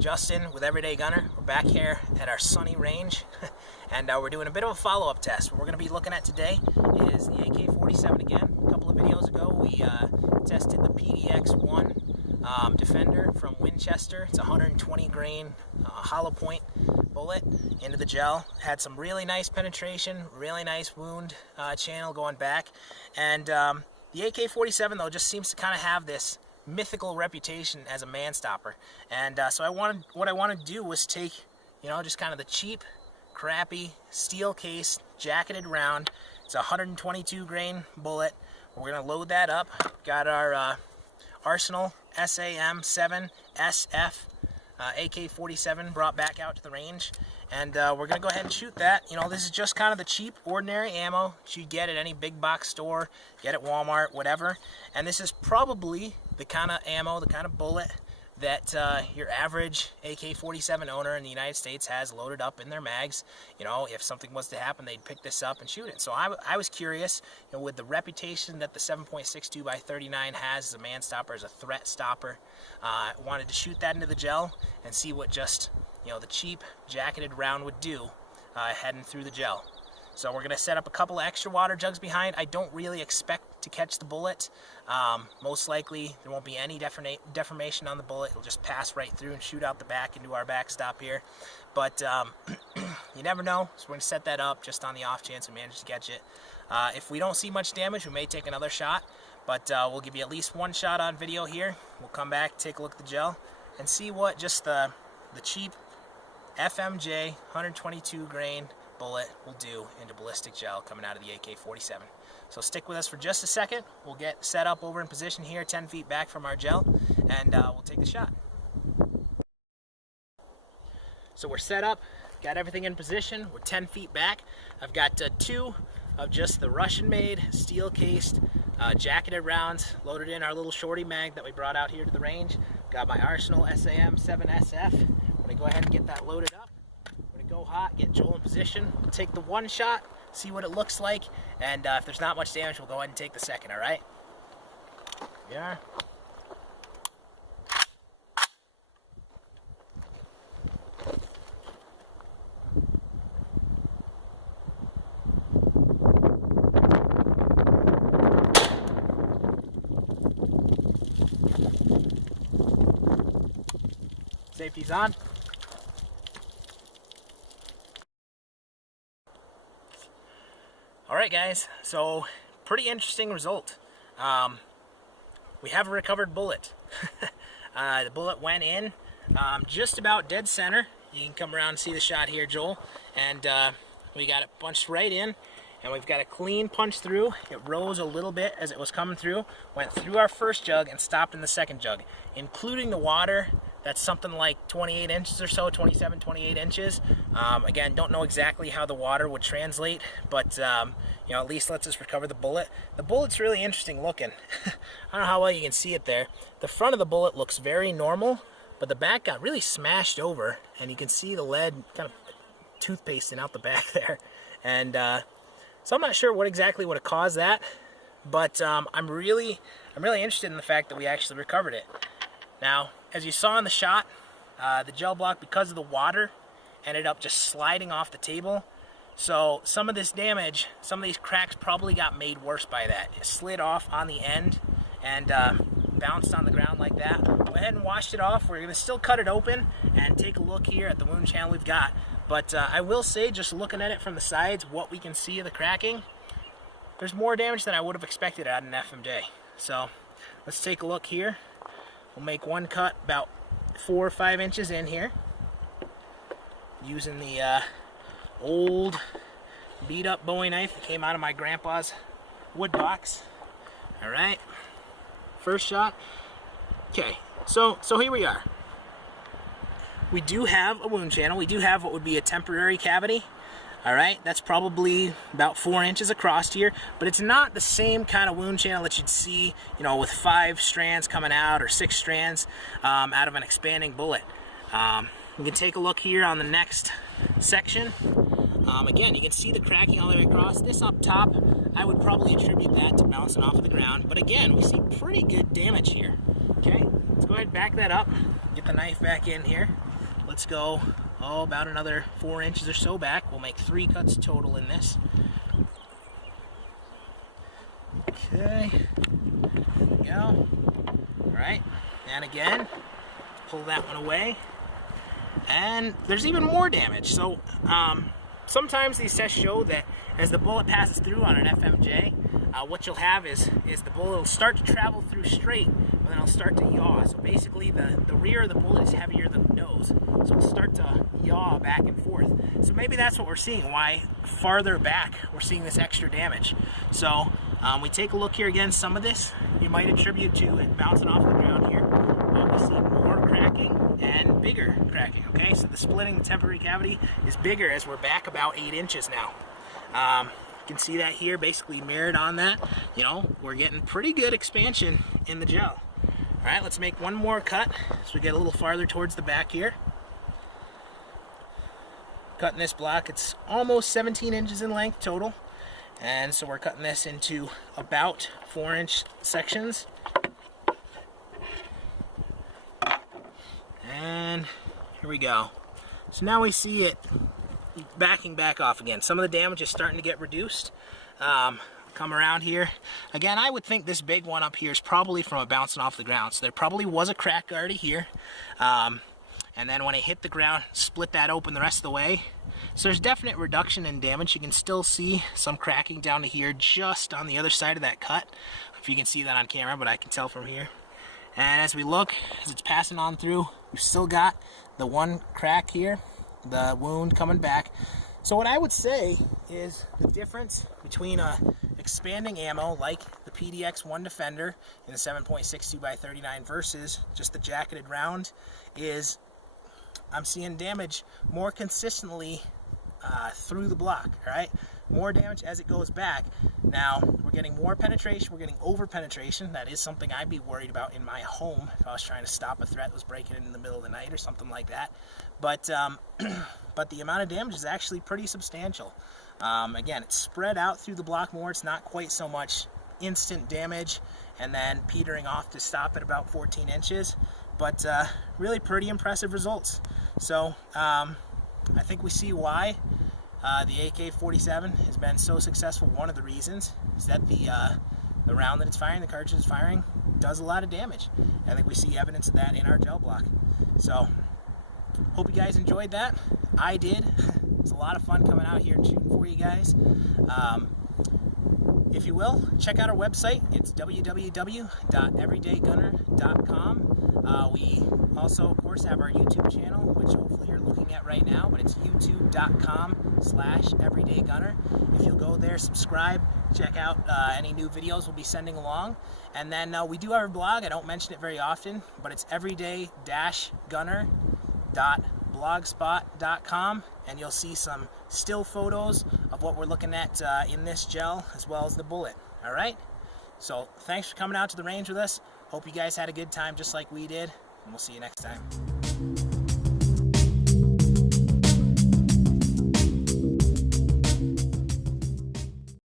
Justin with Everyday Gunner. We're back here at our sunny range and we're doing a bit of a follow-up test. What we're going to be looking at today is the AK-47 again. A couple of videos ago we tested the PDX-1 Defender from Winchester. It's a 120 grain hollow point bullet into the gel. Had some really nice penetration, really nice wound channel going back. And the AK-47 though just seems to kind of have this mythical reputation as a man stopper, and so what I wanted to do was take, just kind of the cheap, crappy steel case jacketed round. It's a 122 grain bullet. We're gonna load that up. Got our Arsenal SAM7SF AK-47 brought back out to the range, and we're gonna go ahead and shoot that. This is just kind of the cheap, ordinary ammo you get at any big box store, get at Walmart, whatever. And this is probably the kind of ammo, the kind of bullet that your average AK-47 owner in the United States has loaded up in their mags. If something was to happen, they'd pick this up and shoot it. So I was curious, with the reputation that the 7.62 by 39 has as a man stopper, as a threat stopper, I wanted to shoot that into the gel and see what just, the cheap jacketed round would do heading through the gel. So we're going to set up a couple of extra water jugs behind. I don't really expect to catch the bullet. Most likely there won't be any deformation on the bullet. It'll just pass right through and shoot out the back into our backstop here. But you never know, so we're going to set that up just on the off chance we manage to catch it. If we don't see much damage, we may take another shot, but we'll give you at least one shot on video here. We'll come back, take a look at the gel, and see what just the cheap FMJ 122 grain bullet will do into ballistic gel coming out of the AK-47. So stick with us for just a second. We'll get set up over in position here 10 feet back from our gel, and we'll take the shot. So we're set up, got everything in position. We're 10 feet back. I've got two of just the Russian-made steel-cased jacketed rounds loaded in our little shorty mag that we brought out here to the range. Got my Arsenal SAM7SF. I'm gonna go ahead and get that loaded up. Go hot, get Joel in position. We'll take the one shot, see what it looks like, and if there's not much damage, we'll go ahead and take the second, all right? Yeah. Safety's on. Alright guys, so pretty interesting result. We have a recovered bullet. The bullet went in just about dead center. You can come around and see the shot here, Joel. And we got it punched right in, and we've got a clean punch through. It rose a little bit as it was coming through, went through our first jug and stopped in the second jug, including the water. That's something like 28 inches or so, 27, 28 inches. Again, don't know exactly how the water would translate, but at least lets us recover the bullet. The bullet's really interesting looking. I don't know how well you can see it there. The front of the bullet looks very normal, but the back got really smashed over, and you can see the lead kind of toothpasting out the back there. And so I'm not sure what exactly would have caused that, but I'm really interested in the fact that we actually recovered it. Now, as you saw in the shot, the gel block, because of the water, ended up just sliding off the table. So some of this damage, some of these cracks probably got made worse by that. It slid off on the end and bounced on the ground like that. Go ahead and washed it off. We're going to still cut it open and take a look here at the wound channel we've got. But I will say, just looking at it from the sides, what we can see of the cracking, there's more damage than I would have expected at an FMJ. So let's take a look here. We'll make one cut about 4 or 5 inches in here, using the old beat up Bowie knife that came out of my grandpa's wood box. All right, first shot. Okay, so here we are. We do have a wound channel. We do have what would be a temporary cavity. All right, that's probably about 4 inches across here, but it's not the same kind of wound channel that you'd see, with 5 strands coming out or 6 strands out of an expanding bullet. You can take a look here on the next section. Again, you can see the cracking all the way across. This up top, I would probably attribute that to bouncing off of the ground, but again, we see pretty good damage here. Okay, let's go ahead and back that up, get the knife back in here. let's go, about another 4 inches or so back. We'll make 3 cuts total in this. Okay, there we go. Alright, and again, pull that one away. And there's even more damage. So sometimes these tests show that as the bullet passes through on an FMJ, what you'll have is the bullet will start to travel through straight, but then it'll start to yaw. So basically the rear of the bullet is heavier than the nose, so it'll start to yaw back and forth. So maybe that's what we're seeing, why farther back we're seeing this extra damage. So we take a look here again. Some of this you might attribute to it bouncing off the ground here, but we see more cracking and bigger cracking. Okay, so the splitting, the temporary cavity is bigger as we're back about 8 inches now. You can see that here, basically mirrored on that. You know, we're getting pretty good expansion in the gel. All right, let's make one more cut as we get a little farther towards the back here. Cutting this block, it's almost 17 inches in length total. And so we're cutting this into about 4-inch sections. And here we go. So now we see it backing back off again. Some of the damage is starting to get reduced. Come around here. Again, I would think this big one up here is probably from a bouncing off the ground. So there probably was a crack already here. And then when it hit the ground, split that open the rest of the way. So there's definite reduction in damage. You can still see some cracking down to here just on the other side of that cut. If you can see that on camera, but I can tell from here. And as we look, as it's passing on through, we've still got the one crack here, the wound coming back. So what I would say is the difference between a expanding ammo like the PDX-1 Defender in the 7.62x39 versus just the jacketed round is I'm seeing damage more consistently through the block, all right? More damage as it goes back. Now, we're getting more penetration, we're getting over penetration. That is something I'd be worried about in my home if I was trying to stop a threat that was breaking in the middle of the night or something like that. But, but the amount of damage is actually pretty substantial. Again, it's spread out through the block more. It's not quite so much instant damage and then petering off to stop at about 14 inches. But really pretty impressive results. So I think we see why the AK-47 has been so successful. One of the reasons is that the round that it's firing, the cartridge it's firing, does a lot of damage. I think we see evidence of that in our gel block. So hope you guys enjoyed that. I did. It was a lot of fun coming out here and shooting for you guys. If you will, check out our website. It's www.everydaygunner.com. We also, of course, have our YouTube channel, which hopefully you're looking at right now, but it's youtube.com/everydaygunner. If you'll go there, subscribe, check out any new videos we'll be sending along. And then we do have a blog. I don't mention it very often, but it's everyday-gunner.blogspot.com, and you'll see some still photos of what we're looking at in this gel, as well as the bullet. All right? So thanks for coming out to the range with us. Hope you guys had a good time just like we did, and we'll see you next time.